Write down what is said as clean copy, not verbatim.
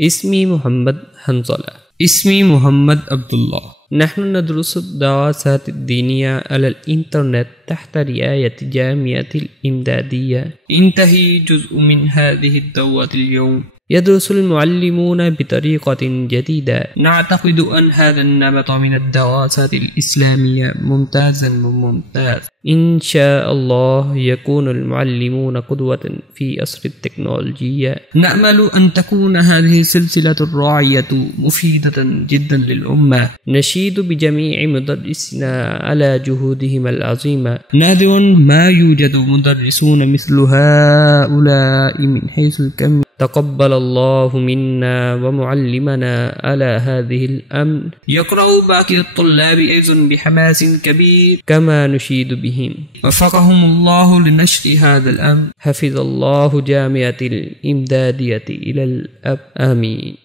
اسمي محمد حنظلة. اسمي محمد عبد الله. نحن ندرس الدراسات الدينية على الإنترنت تحت رعاية جامعة الإمدادية. انتهي جزء من هذه الدورة اليوم. يدرس المعلمون بطريقة جديدة. نعتقد أن هذا النمط من الدراسات الإسلامية ممتازا وممتاز. إن شاء الله يكون المعلمون قدوة في عصر التكنولوجيا. نأمل أن تكون هذه السلسلة الراعية مفيدة جدا للأمة. نشيد بجميع مدرسنا على جهودهم العظيمة. نادر ما يوجد مدرسون مثل هؤلاء من حيث الكم. تقبل الله منا ومعلمنا على هذه الأمر. يقرأ باقي الطلاب أيضا بحماس كبير كما نشيد بهم. وفقهم الله لنشر هذا الأمر. حفظ الله جامعة الإمدادية إلى الأبد. آمين.